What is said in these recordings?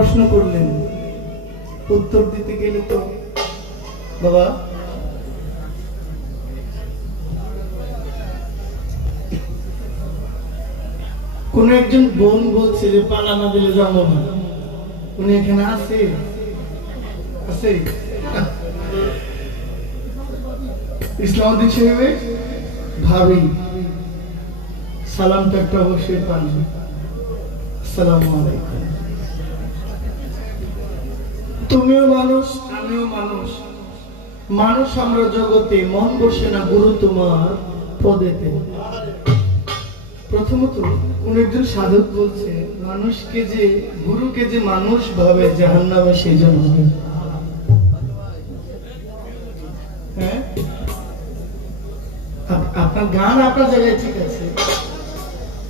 প্রশ্ন করলেন, উত্তর দিতে গেলে তো বাবা কোন একজন বোন বলছে যে পালা না দিলে যাবো না। উনি এখানে আছে আছে ইসলামউদ্দিন সাহেবের ভাবি, সালামটা একটা অবশ্যই পান। আসসালামু আলাইকুম। তুমিও মানুষ, আমিও মানুষ। মানুষ আমরা জগতে, মন বসে না গুরু তোমার পদেতে। প্রথমত কোন একজন সাধক বলছে, মানুষকে যে গুরুকে যে মানুষ ভাবে জাহান্নামে সেই জন্য। হ্যাঁ, আপনার গান আপনার জায়গায় ঠিক আছে।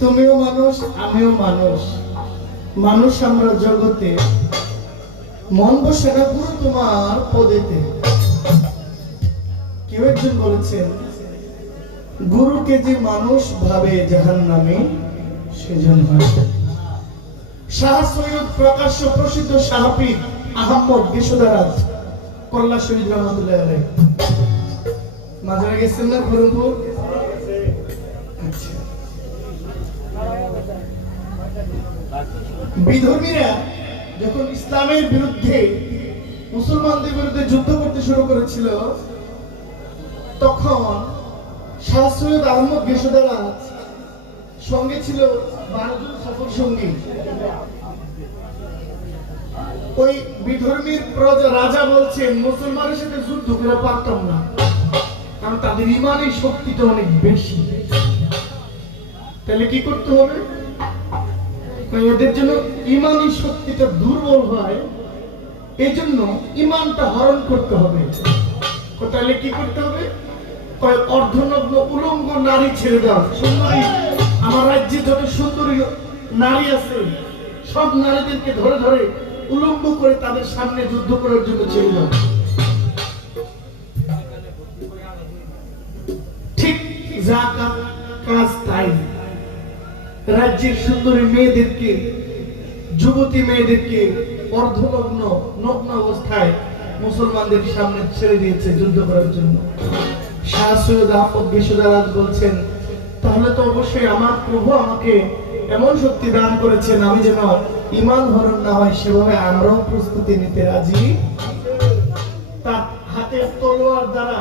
তুমিও মানুষ, আমিও মানুষ। মানুষ আমরা জগতে, মন বসে না গুরু তোমার পদেতে। কেউ একজন বলেছেন, গুরুকে যে মানুষ ভাবে জাহান্নামে সেজন্য। শাহ সৈয়দ প্রকাশ্য প্রসিদ্ধ সাহাবী আহমদ বিশুদারাজ কল্লা শহীদ রহমতুল্লাহ আলাইহি মাজারে গেছেন না খড়মপুর? আচ্ছা, বিধর্মীরা যখন ইসলামের বিরুদ্ধে, মুসলমানদের বিরুদ্ধে যুদ্ধ করতে শুরু করেছিল, তখন শাহ সৈয়দ আহমদ বিশুদারাজ সঙ্গে ছিল 12 জন সফর সঙ্গী। ওই বিধর্মীর রাজা বলছেন, মুসলমানের সাথে যুদ্ধ করে পারতাম না, কারণ তাদের ইমানের শক্তিটা অনেক বেশি। তাহলে কি করতে হবে? এদের জন্য ইমানের শক্তিটা দুর্বল হয়, এই জন্য ইমানটা হরণ করতে হবে। তাহলে কি করতে হবে? অর্ধনগ্ন উলঙ্গ নারী ছেড়ে দাও। সুন্দরী, আমার রাজ্যে যত সুন্দরী নারী আছে সব নারীদেরকে ধরে ধরে উলঙ্গ করে তাদের সামনে যুদ্ধ করার জন্য ছেড়ে দাও। ঠিক যা কাজ তাই। রাজ্যের সুন্দরী মেয়েদেরকে, যুবতী মেয়েদেরকে অর্ধনগ্ন নগ্ন অবস্থায় মুসলমানদের সামনে ছেড়ে দিয়েছে যুদ্ধ করার জন্য। শাহ সৈয়দ আহমদ বিশুদারাজ বলছেন, তাহলে তো অবশ্যই আমার প্রভু আমাকে এমন শক্তি দান করেছেন, আমি যেন ঈমান হরণ না হয় সেভাবে আমরাও প্রস্তুতি নিতে রাজি। তার হাতের তলোয়ার দ্বারা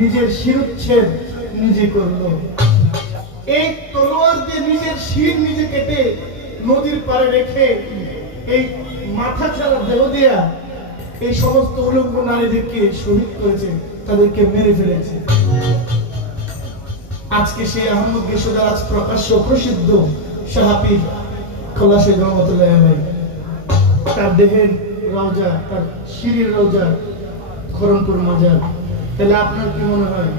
নিজের শিরচ্ছেদ নিজে করলো। এই তলোয়ার দিয়ে নিজের শির নিজে কেটে নদীর পাড়ে রেখে এই মাথা ছাড়া দেহ দিয়া এই সমস্ত উলঙ্গ নারীদেরকে শহীদ করেছে, তাদেরকে মেরে ফেলেছে। আজকে সেই আহমদ বিশুদারাজ প্রকাশ্য প্রসিদ্ধ সাহাবী কল্লা শহীদ রহমতুল্লাহ আলাইহি, তার দেহের রওজা, তার শিরের রওজা খড়মপুর মাজার। তাহলে আপনার কি মনে হয়,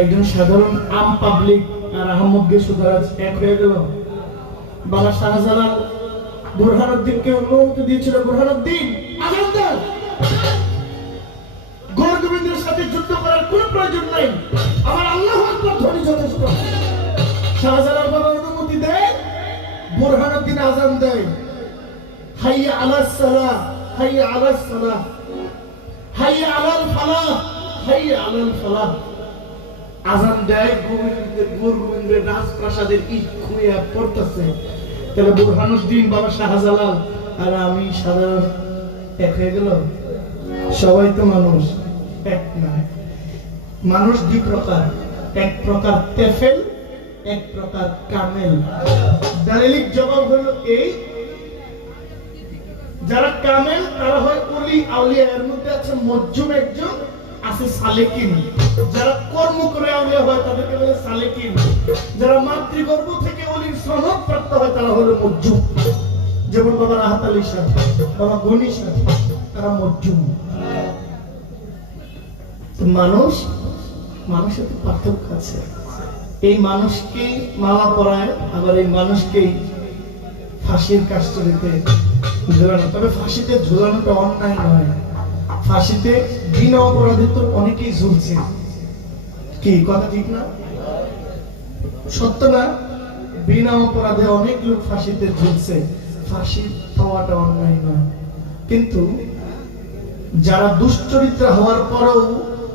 একজন সাধারণ আম পাবলিক আর আহমদ বিশুদারাজ এক হয়ে গেল? বাবা শাহজালাল বুরহানুদ্দিনকে অনুমতি দিয়েছিল, বুরহানুদ্দিন আজান দাও, গৌর গোবিন্দের সাথে যুদ্ধ করার কোনো প্রয়োজন নাই, আমার আল্লাহু আকবার ধ্বনি যথেষ্ট। শাহজালাল বাবা অনুমতি দেয়, বুরহানুদ্দিন আজান দেয়, হাইয়া আলাস সালাহ, হাইয়া আলাস সালাহ, হাইয়া আলাল ফালাহ, হাইয়া আলাল ফালাহ। আজান দেয়, গৌর গোবিন্দের রাজপ্রাসাদের ইট খুঁড়িয়া পড়তেছে। তাহলে বুরহানুদ্দিন, বাবা শাহজালাল আর আমি সাধারণ এক হয়ে গেল? সবাই তো মানুষ, এক না। মানুষ দুই প্রকার, এক প্রকার তেফেল, এক প্রকার কামেল। দালিলিক জবাব হলো এই, যারা কামেল তারা হয় ওলি আউলিয়া, এর মধ্যে আছে মজজুম একজন, আছে সালেকিন। যারা কর্ম করে আউলিয়া হয় তাদেরকে বলে সালেকিন। যারা মাতৃগর্ভ থেকে ওলির সনদ প্রাপ্ত হয় তারা হলো মজজুম। যেমন বাবা রাহাত আলী শাহ, বাবা গনি শাহ, তারা মজজুম। মানুষ, মানুষের তো পার্থক্য আছে। এই মানুষকে মালা পরায়, আবার এই মানুষকেই ফাঁসির কাস্টডিতে ঝুলানো। তবে ফাঁসিতে ঝুলানোটা অন্যায় নয়। ফাঁসিতে বিনা অপরাধে তো অনেকেই ঝুলছে, কি কথা ঠিক না? সত্য না? বিনা অপরাধে অনেক লোক ফাঁসিতে ঝুলছে। ফাঁসি পাওয়াটা অন্যায় নয়। কিন্তু যারা দুশ্চরিত্র হওয়ার পরেও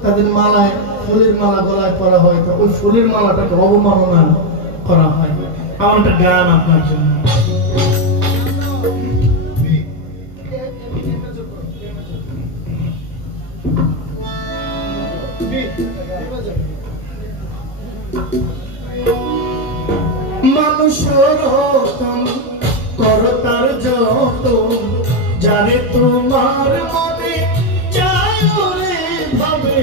তাদের মালায় ফুলের মালা গলায় পরা হয়, তো ওই ফুলের মালাটাকে অবমাননা করা হয়। আমার একটা গান আপনার জন্য। মানুষের হতন করো তার যতন, যারে তোমার মনে চায় রে ভাবে।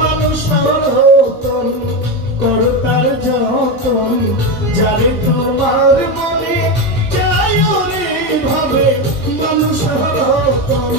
মানুষের হতন করো তার যতন, যারে তোমার মনে চায় রে ভাবে। মানুষের হতন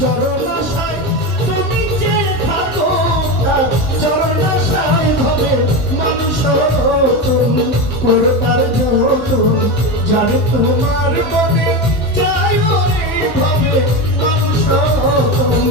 চরণাশায় তুমি যে থাকো, চরণাশায় ভাবে। মানুষের হতন করো তার যতন, যারে তোমার মনে চায় রে ভাবে। মানুষের হতন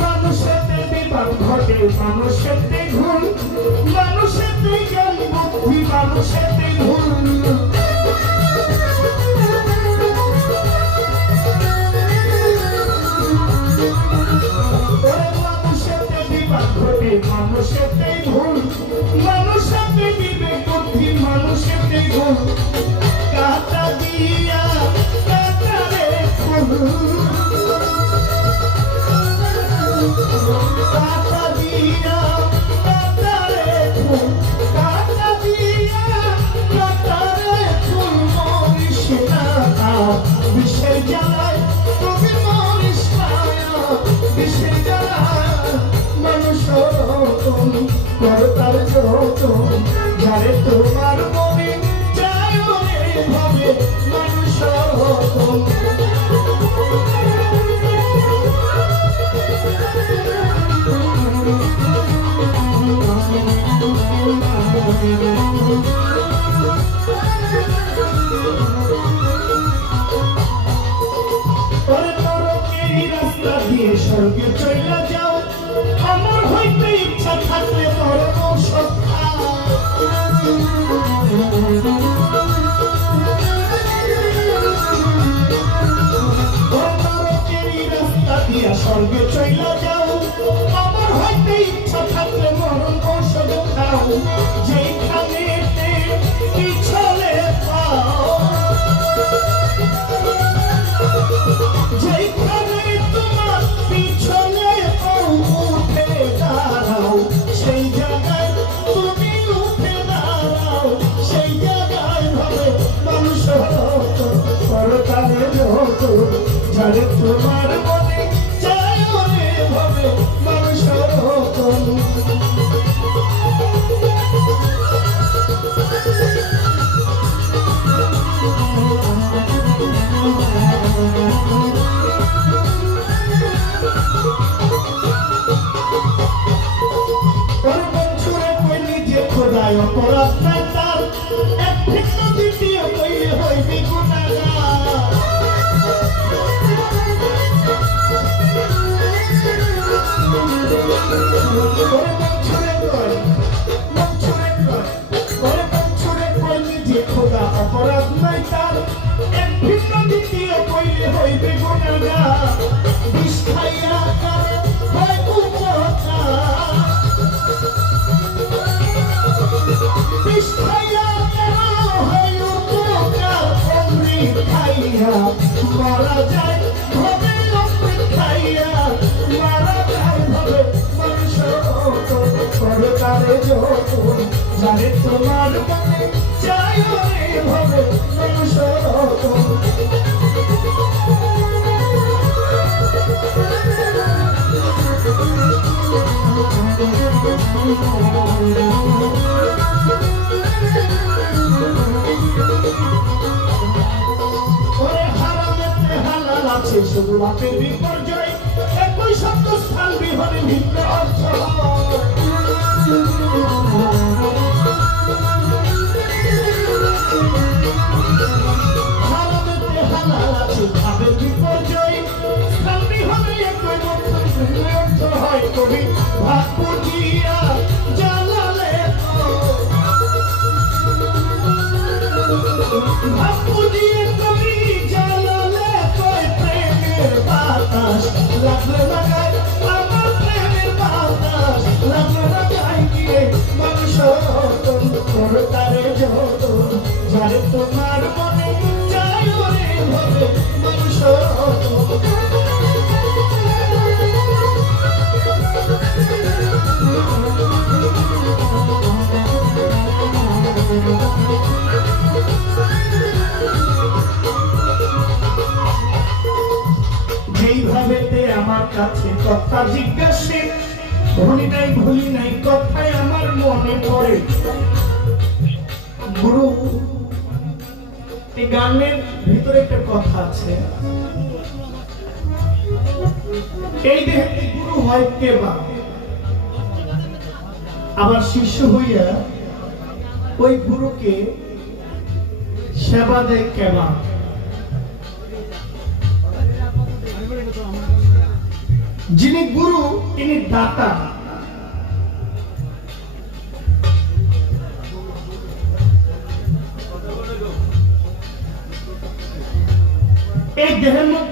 মানুষেতে বিবাদ ঘটে, মানুষেতে ভুল, মানুষেতে জ্ঞান বুদ্ধি, মানুষেতে ভুল। মানুষেতে বিবাদ ঘটে, মানুষেতে ভুল, মানুষেতে বিবেক বুদ্ধি, মানুষেতে ভুল। কাটা দিয়া কাটারে ফুল, কাটা দিয়া কাটারে ফুল, কাটা দিয়া কাটারে ফুল। মরিস না বিষের জ্বালায় তুমি, মরিস না বিষের জ্বালায়। মানুষের হতন করো তার যতন, যারে তোমার মনে চায় রে ভাবে। মানুষের হতন রাস্তা দিয়ে স্বর্গে চলে যাও, আমার হইতে ইচ্ছা থাকলে ধর্ম সত্তা। রাস্তা দিয়া স্বর্গে চলে যাও, আমার হইতে ইচ্ছা থাকলে মরণ ঔষধ খাও। যেখানে পিছলে পাও, যেখানে তোমার পিছনে উঠে দাঁড়াও, সেই জায়গায় তুমি উঠে দাঁড়াও। সেই জায়গায় ভাবে মানুষের হতন করো তার যতন, যারে তোমার মনে চায় রে ভাবে। মানুষের হতন খোদায় অপরাধ নাই তার, এক ভিন্ন দ্বিতীয় হইলে হইবে গুনাহগার। ওরে হারামেতে হালাল আছে শুধু লাভের বিপর্যয় একই শব্দ স্থান বিহনে ভিন্ন অর্থ হারামেতে হালাল আছে লাভের বিপর্যয় স্থান বিহনে একই মধ্যম ভিন্ন অর্থ হয় কবি ভাগ বুঝিয়া জানালে ভাগ বুঝিয়ে কবি জানালে কয় প্রেমের বাতাস লাগলে লাগায় আমার প্রেমের বাতাস লাগলে লাগায় গিয়ে মানুষ তোর তারে যত যারে তোমার মনে যায় রে ভবে মানুষ যেইভাবেতে আমার কাছে কথা জিজ্ঞাসে ভুলি নাই কথায় আমার মনে পড়ে গুরু এই গানের ভিতরে একটা কথা আছে এই দেহে গুরু হয় কেবা আবার শিষ্য হইয়া ওই গুরুকে সেবা দেয় কেবা যিনি গুরু তিনি দাতা এই দেহের মধ্যে